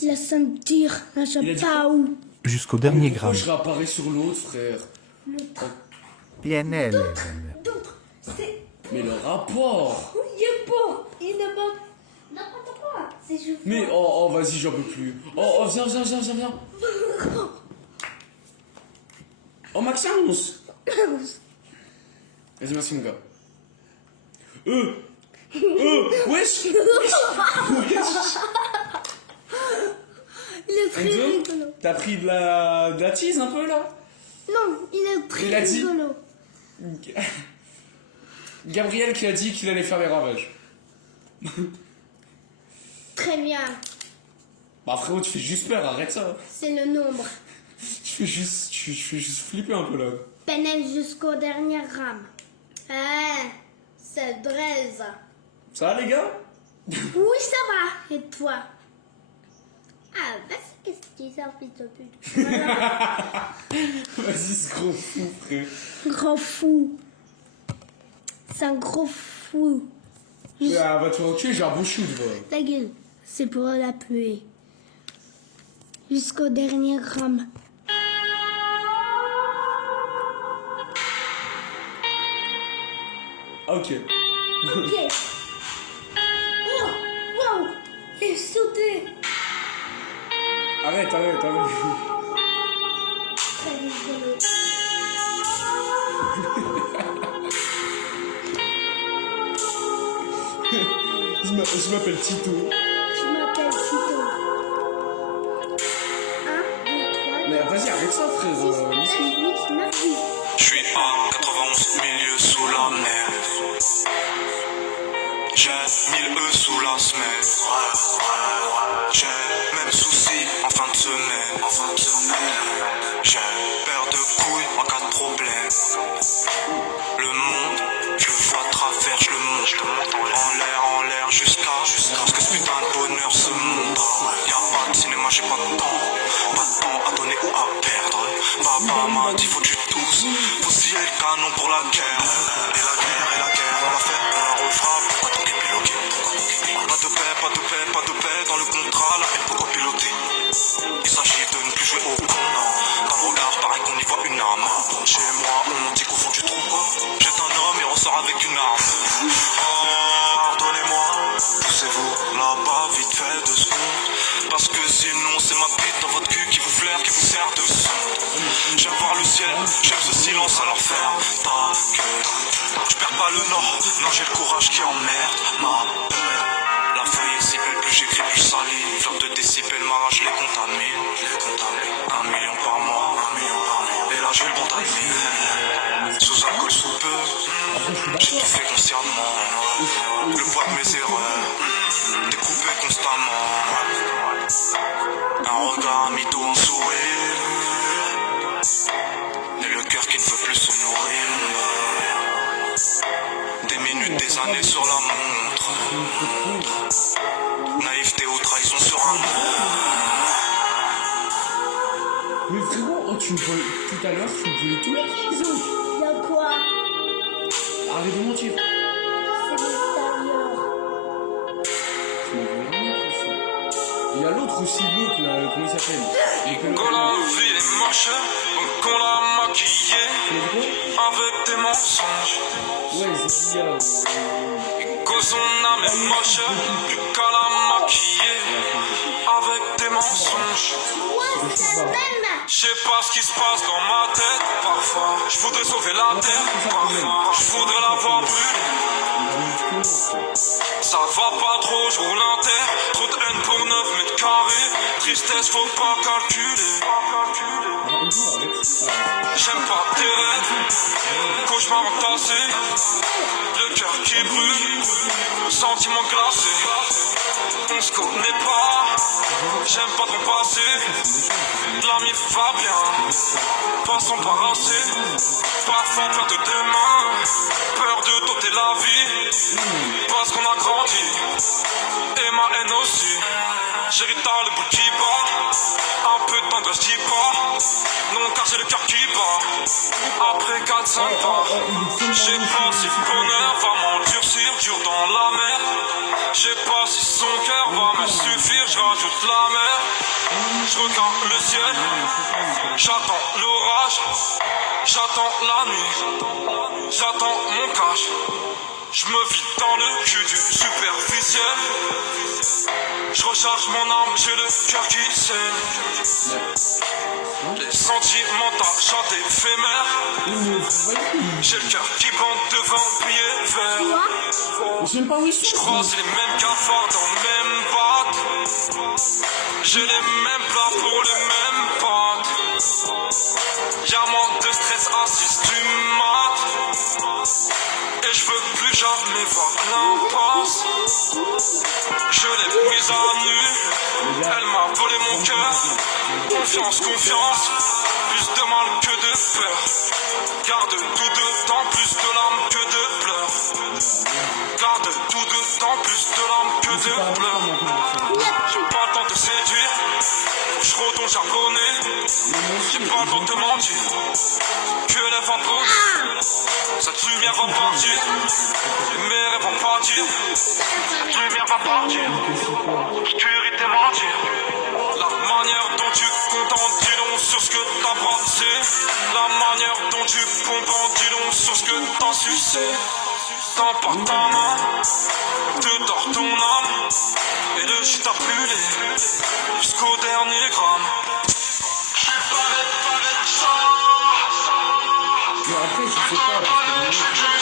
La ceinture, un Il a dit pas où. Jusqu'au dernier Pourquoi gramme. je réapparais sur l'autre, frère? L'autre. PNL. D'autres. C'est. Mais le rapport! Il est pas. Il ne va. N'importe quoi. C'est je. Mais oh, vas-y, j'en peux plus. Oh, viens. Oh, Maxence! Vas-y, merci, mon gars. Wesh! Il est très Enzo, rigolo. t'as pris de la tease un peu, là? Non, il est très Il a dit- rigolo. Gabriel qui a dit qu'il allait faire les ravages. Très bien. Bah, frérot, tu fais juste peur, arrête ça. C'est le nombre. Tu fais juste flipper un peu, là. Pénètre jusqu'au dernier gramme. C'est 13. Ça va, les gars? Oui, ça va. Et toi? Ah, vas-y, qu'est-ce qu'il sort, fils de pute? Voilà. Vas-y, ce gros fou, frère. Gros fou. C'est un gros fou. Ah, va te faire enculer, j'ai un beau shoot, voilà. Ta gueule. C'est pour la pluie. Jusqu'au dernier gramme. Ok. Ok. Oh, wow. J'ai sauté. Arrête. Très rigolo. Je m'appelle Tito. Je m'appelle Tito. 1, 2, 3, Mais vas-y, arrête ça, frère. 6, 7, 8, 9, 10. Je suis à 91 milieu sous la mer. J'ai 1000 E sous la semaine. J'ai même souci en fin de semaine. J'ai paire de couilles en cas de problème. Le monde, je le vois à travers, je le monte en l'air jusqu'à ce que ce putain de bonheur se montre. Y'a pas de cinéma, j'ai pas de temps à donner ou à perdre. Papa m'a dit faut que tu tousses, faut scier le canon pour la guerre. Et la guerre, on la fait, on la refera, pourquoi tant qu'épiloguer. Pas de paix dans le contrat, la haine pourquoi piloter. Il s'agit de ne plus jouer au con. Dans le regard, pareil qu'on y voit une arme. Chez moi, on dit qu'au fond du trou, jette un homme et ressort avec une arme. Oh, pardonnez-moi, poussez-vous là-bas vite fait 2 secondes. Parce que sinon, c'est ma bite dans votre cul qui vous flaire, qui vous sert de sonde. J'aime voir le ciel, j'aime ce silence alors faire ta gueule. Je perds pas le nord, non j'ai le courage qui emmerde ma peur. La feuille est si belle, plus j'écris, plus ça lit. Fleur de décibels, ma rage les contamine. 1 million par mois, et là j'ai le bon timing. Sous alcool, sous peu, j'ai tout fait consciemment. Le poids de mes erreurs, découpé constamment. Un regard, un mytho, un sourire. Et le cœur qui ne veut plus se nourrir. Des minutes, des années sur la montre. Naïveté ou trahison sur un Mais frérot, oh, tu me voles tout à l'heure, tu me volais tous les réseaux. Il y a quoi? Arrête de mentir. C'est l'extérieur. Tu m'en voles rien, aussi. Il y a l'autre aussi, l'autre là, comment il s'appelle? Quand la vie est moche, donc on l'a maquillée avec des mensonges. Ouais, Zia. Et que son âme est moche, plus qu'à la maquiller avec des mensonges. Ouais, c'est la même. Je sais pas ce qui se passe dans ma tête, parfois. Je voudrais sauver la terre, parfois. Je voudrais la voir brûler. Ça va pas trop, je roule un terre. Trop de haine pour 9 mètres carrés. Tristesse, faut pas calculer. J'aime pas tes rêves, cauchemar entassé. Le cœur qui brûle, sentiment glacé. On se connaît pas, j'aime pas ton passé. L'ami va bien, passons par assez. Parfois peur de demain, peur de doter la vie. Parce qu'on a grandi, et ma haine aussi. J'hérite dans le bout qui bat, un peu de tendresse j'dis pas. Non car j'ai le cœur qui bat, après 4-5 pas. J'ai pas si le bonheur va m'endurcir, dur dans la mer. Je sais pas si son cœur va me suffire, je rajoute la mer. Je regarde le ciel, j'attends l'orage, j'attends la nuit, j'attends mon cash. Je me vide dans le cul du superficiel. Je recharge mon âme, j'ai le cœur qui saigne. Les sentiments d'achat éphémères. J'ai le cœur qui bande devant le billet vert. Je sais même pas où ils Je sont. croise les mêmes cafards dans le même bac. J'ai les mêmes plats pour les mêmes pâtes. Y'a moins de stress à 6 du mat. Et je veux plus jamais voir l'impasse. Je l'ai mise à nu. Elle m'a volé mon cœur. Confiance, confiance. Plus de mal que de peur. Garde tout dedans, plus de larmes que de pleurs. Garde tout dedans, plus de larmes que de pleurs. J'ai pas le temps de séduire. Je retourne charbonner. J'ai pas le temps de mentir. Que les vapeurs. Cette lumière va partir. Mes rêves vont partir. Cette lumière va partir. Obscurité mentir. La manière dont tu comptes en dis long sur ce que t'as brassé. La manière dont tu pompes en dis long sur ce que t'as sucé. Tends pas ta main, te dors ton âme. Et le shit a brûlé jusqu'au dernier gramme. J'suis pas de ça. Mais après, je sais pas. Parce que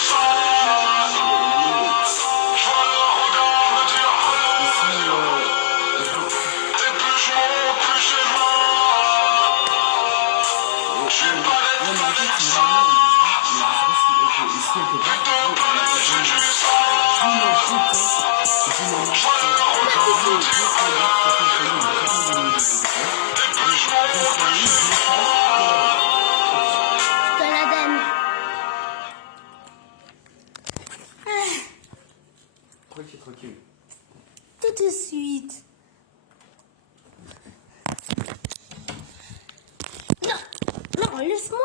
Je te la donne. tranquille, tranquille. Tout de suite. Non, non, laisse-moi.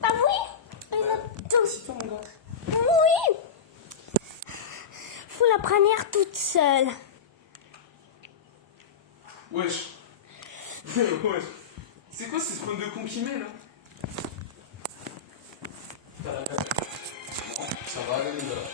Bah oui. C'est toi, mon gars. Oui. Faut la prendre toute seule. Wesh. Wesh. C'est quoi ces spawns de con qui met là? Ça va aller, les gars.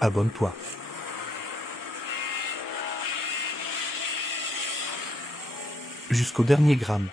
Abonne-toi. Jusqu'au dernier gramme.